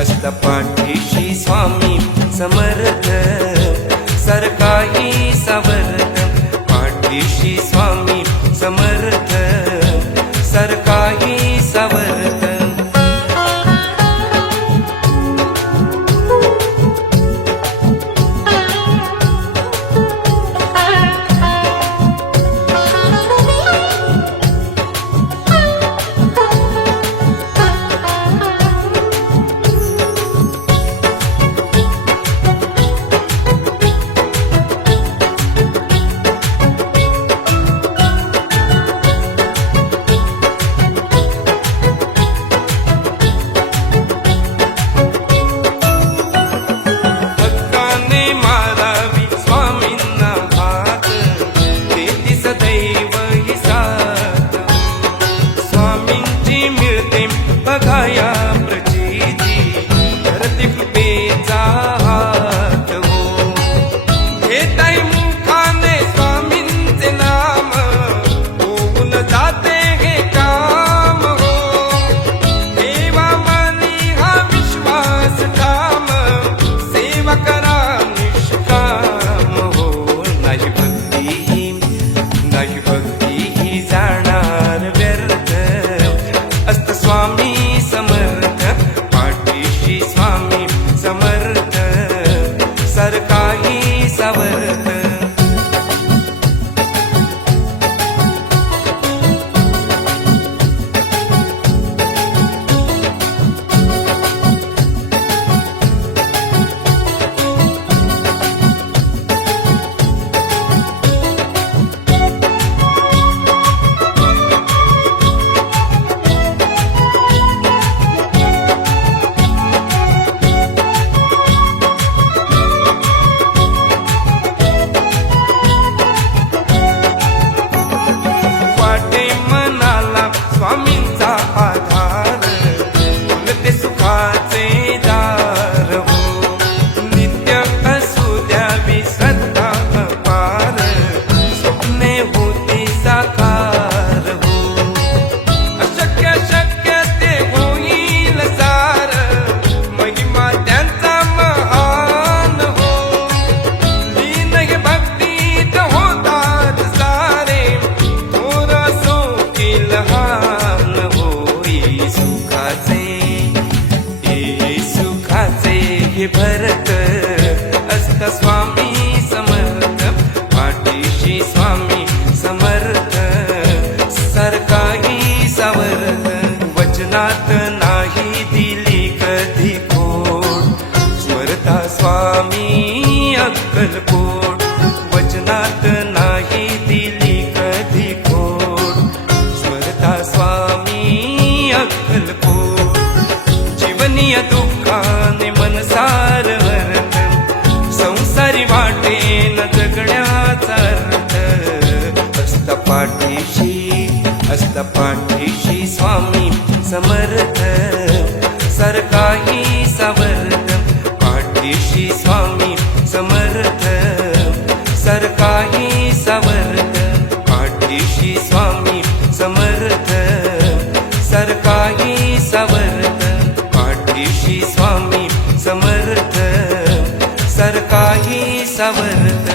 असत पाठीशी स्वामी समर्थ सरकाही सावरत पाठीशी स्वामी समर्थ सरकाही सावरत बघाया प्रचिती धरती कृपेचा हात हो घेताय मुखाने स्वामींचे नाम होऊन जाते हे काम हो देवा मानी हा विश्वास ठाम सेवा करा निष्काम हो नाही भक्ती ही जाणार व्यर्थ असत स्वामी समर्थ पाठीशी स्वामी समर्थ सरकाही सावरत स्वामींचा आधार बोलते सुखाचे दार हो नित्य असू द्यावी श्रद्धा अपार स्वप्ने होती साकार हो अशक्य शक्य ते होईल सार महिमा त्यांचा महान हो लीन हे भक्तीत होतात सारे थोर असो की लहान सुखाचे हे भरत असत स्वामी समर्थ पाठीशी स्वामी समर्थ सरकाही सावरत वचनात नाही दिली कधी खोट स्मरता स्वामी अक्कलकोट वचनात नाही दिली कधी खोट स्मरता स्वामी अक्कलकोट जीवनीय दुःखाने मनसार हरत संसारी वाटेन जगण्याचा अर्थ असत पाठीशी स्वामी समर्थ सरकाही सावरत पाठीशी स्वामी समर्थ सरकाही सावरत पाठीशी स्वामी समर्थ सरकाही सावरत पाठीशी स्वामी समर्थ सरकाही सावरत